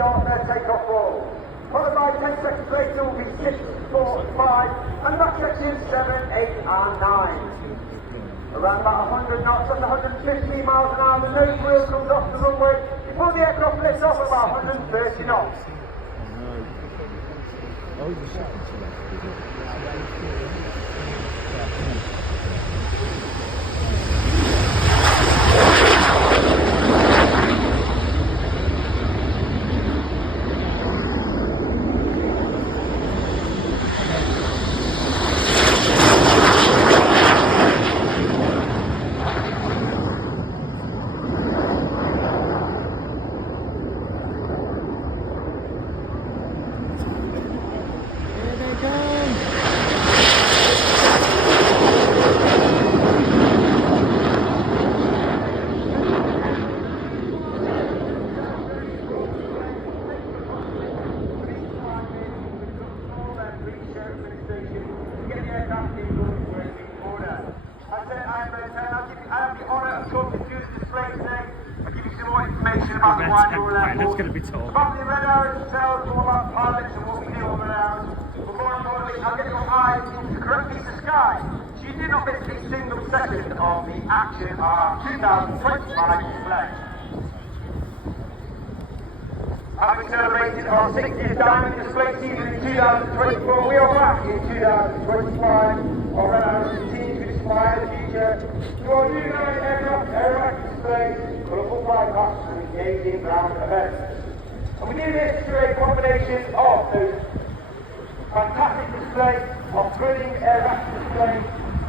on their takeoff wall. Followed by 10 seconds later will be 6, 4, 5, and back sections 7, 8 and 9. Around about 100 knots up to 150 miles an hour, the nose wheel comes off the runway before the aircraft lifts off at about 130 knots. That's going to be tall. About the red arrows themselves, all about pilots and what we do on red arrows. But more importantly, I'll get your eyes into the correct piece of sky. So you do not miss a single second of the action of our 2025 display. Having celebrated our 60th diamond display season in 2024, we are back in 2025. Our red arrows continue to inspire the future. To our new aircraft displays, colourful flight paths, and engaging ground events. And we do this through a combination of those fantastic displays of thrilling aircraft displays,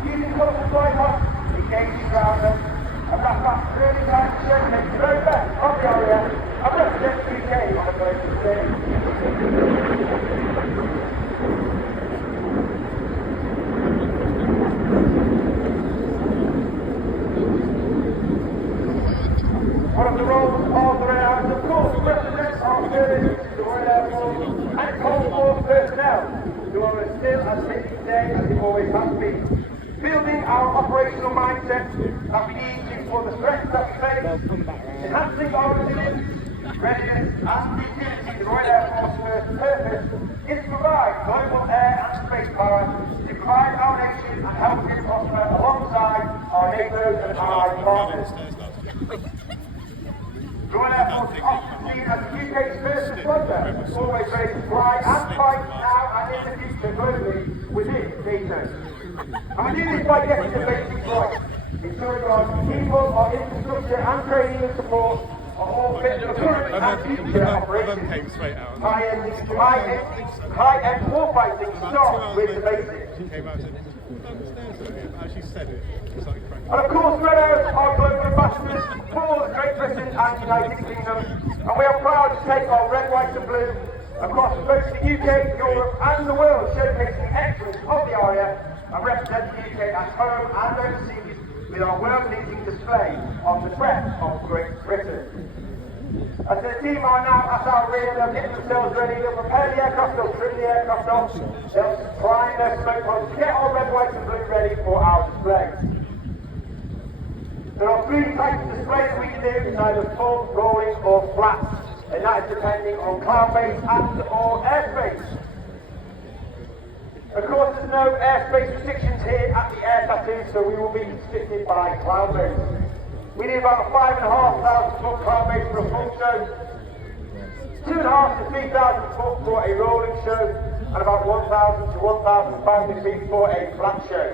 using colourful flight paths, engaging ground events, and wrap up really time to showcase the very best of the area and represent the UK on a global stage. One of the roles of the Red Arrows, of course, represents our service to the Royal Air Force and Cold War personnel, who are still as busy today as they always have been. Building our operational mindset that we need to for the threats that we face, enhancing our resilience, readiness and utility. The Royal Air Force first purpose is to provide global air and space power to provide our nation and help it prosper alongside our NATO and allied partners. The Royal Air Force is often seen as the UK's first responder, always ready to fly and fight now and in the future globally within NATO. And we do this by getting the basics right, ensuring our people, our infrastructure and training and support are all fit for current and future operations. High-end warfighting starts with the basics. And of course, Red Arrows are global ambassadors for Great Britain and United Kingdom, and we are proud to take our red, white and blue across both the UK, Europe and the world, showcasing the excellence of the area and represent the UK at home and overseas with our world-leading display of the threat of Great Britain. As the team are now at our rear, they'll get themselves ready, they'll prepare the aircraft, they'll trim the aircraft off, they'll prime their smoke pods to get our red, white and blue ready for our display. There are three types of displays we can do, it's either full, rolling or flat, and that is depending on cloud-based and or airspace. Of course, there's no airspace restrictions here at the Air Tattoo, so we will be restricted by cloud-based. We need about a 5,500 foot cloud-based for a full show, 2,500 to 3,000 foot for a rolling show, and about 1,000 to 1,500 feet for a flat show.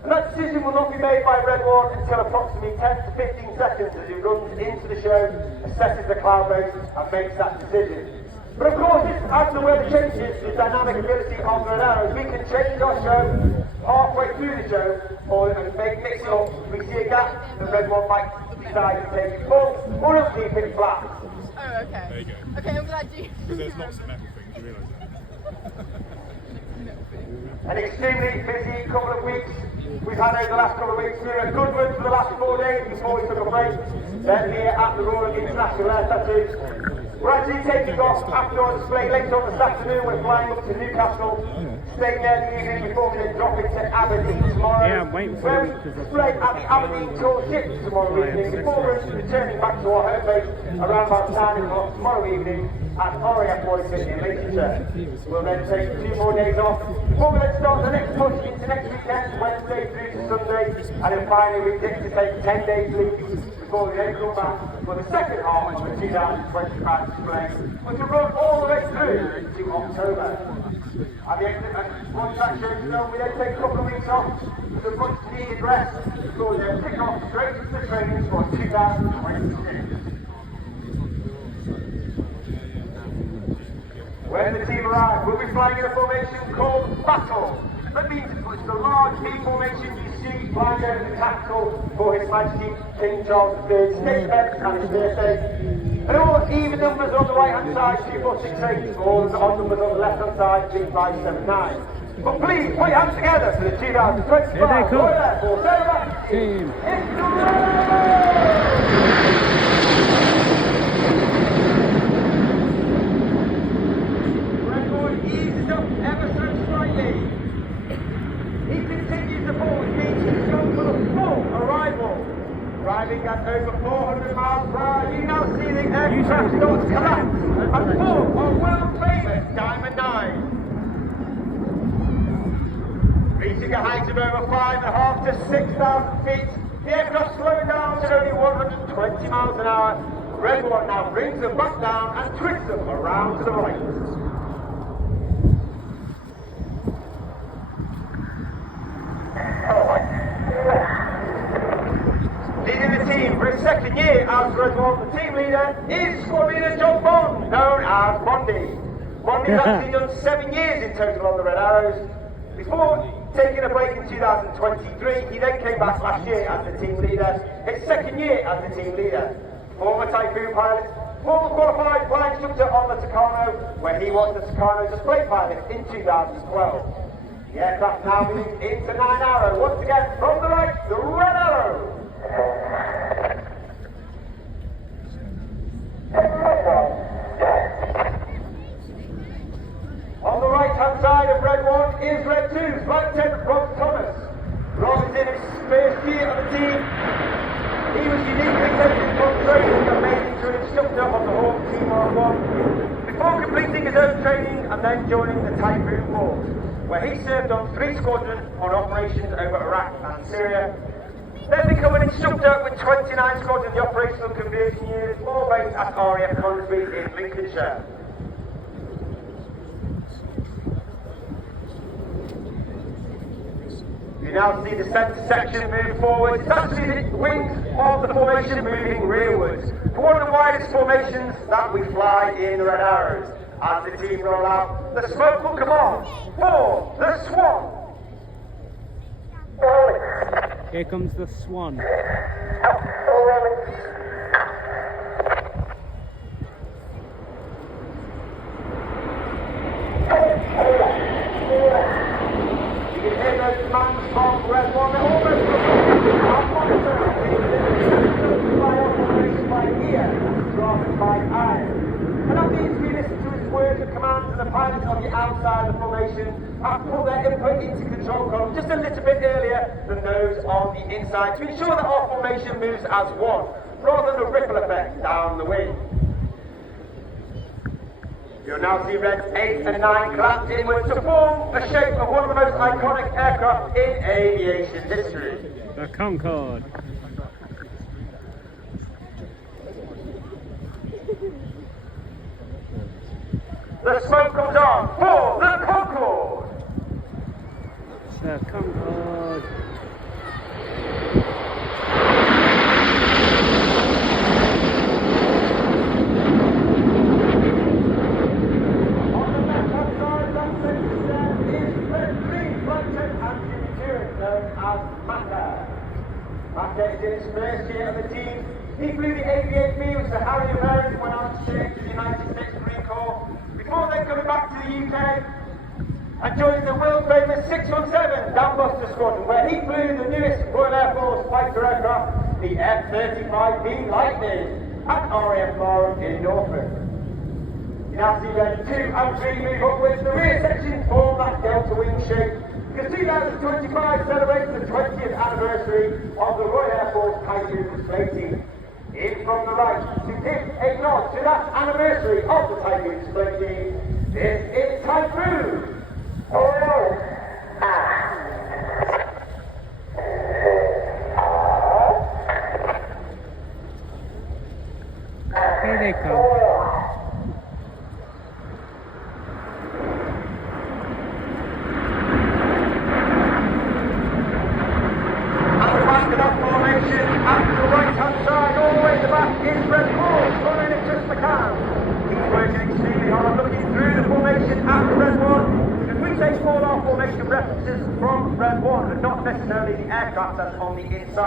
And that decision will not be made by Red Ward until approximately 10 to 15 seconds as it runs into the show, assesses the cloud base and makes that decision. But of course, as the weather changes, the dynamic ability of the Red Arrows, we can change our show halfway through the show or mix it up. If we see a gap, the Red One might decide to take it full or else keep it flat. Oh, okay. There you go. Okay, I'm glad you... Because there's lots of metal things, you realise that? An extremely busy couple of weeks we've had over the last couple of weeks. We were at Goodwood for the last 4 days before we took a break. Then here at the Royal International Air Tattoo. We're actually taking off after our display later on this afternoon. We're flying up to Newcastle, staying there the evening before we then drop into Aberdeen tomorrow. Yeah, I'm waiting for where them, we because display at the Aberdeen Tour ship tomorrow evening before we're returning back to our home base around about 9 o'clock tomorrow evening at RAF Royston in Lincolnshire. We'll then take 2 more days off before we then start the next push into next weekend, Wednesday through to Sunday, and then finally we get to take 10 days leave before we then come back for the second half of the 2025 display, which will run all the way through to October. At the end of the contract shows we then take a couple of weeks off with a much needed rest before we then pick off straight into the training for 2026. When the team arrive, we'll be flying in a formation called Battle. That means it's the large V formation you see flying over the capital for His Majesty King Charles III's state event and his birthday. And all even numbers on the right hand side, 2468, all the odd numbers on the left hand side, 3579. But please put your hands together for the 2025 Royal Air Force Aerobatic Team. Eases up ever so slightly. He continues the ball, which means he's gone for the full arrival. Driving at over 400 miles per hour, you now see the aircraft start to collapse and fall on world famous Diamond 9. Reaching a height of over 5,500 to 6,000 feet, the aircraft slowing down to only 120 miles an hour. Red One now brings them back down and twists them around to the right. Leading the team for his second year as Red One, the team leader is squad leader John Bond, known as Bondy. Bondy's actually done 7 years in total on the Red Arrows. Before taking a break in 2023, he then came back last year as the team leader, his second year as the team leader. Former Typhoon pilot, former qualified flying instructor on the Tucano, where he was the Tucano display pilot in 2012. The aircraft now moves into 9 Arrow. Once again, from the right, the Red Arrow. On the right-hand side of Red 1 is Red 2, Flight Lieutenant Rob Thomas. Rob is in his first year on the team. He was uniquely taken from training and made into an instructor on the Hawk Team 101 before completing his own training and then joining the Typhoon Force, where he served on 3 squadrons on operations over Iraq and Syria. Then become an instructor with 29 squads in the operational conversion unit, all based at RAF Conisbee in Lincolnshire. You now see the centre section move forward. It's actually the wings of the formation moving rearwards. For one of the widest formations that we fly in the Red Arrows. As the team roll out, the smoke will come on for the Swan. Here comes the Swan. You can hear those commands from Red One. They're almost by ear rather by eye. And that means we listen to his words and commands, and the pilots on the outside of the formation have put their input into control column just a little bit earlier than those on the inside to ensure that our formation moves as one, rather than a ripple effect down the wing. You'll now see Reds 8 and 9 collapse inwards to form the shape of one of the most iconic aircraft in aviation history. The Concorde. The smoke comes on for the Concorde. The Concorde. On the left-hand side, that section there is Red 3 Flight Tech and Engineering, known as Mata. Mata is in his first year of the team. He flew the 88B, which is a Harrier variant, went on to change to the United States Marine Corps, before then coming back to the UK and joining the world famous 617 Dambuster Squadron, where he flew the newest Royal Air Force fighter aircraft, the F-35B Lightning, at RAF Marham in Norfolk. Now see then 2 and 3 move upwards. The rear sections form that delta wing shape. Because 2025 celebrates the 20th anniversary of the Royal Air Force Typhoon display team. In from the right, to give a nod to that anniversary of the Typhoon display team, this is Typhoon! Here they come. At the right-hand side, all the way to the back, is Red Bull, running it just McCann. He's working extremely hard, looking through the formation at the Red 1. Because we take all our formation references from Red 1, and not necessarily the aircraft that's on the inside.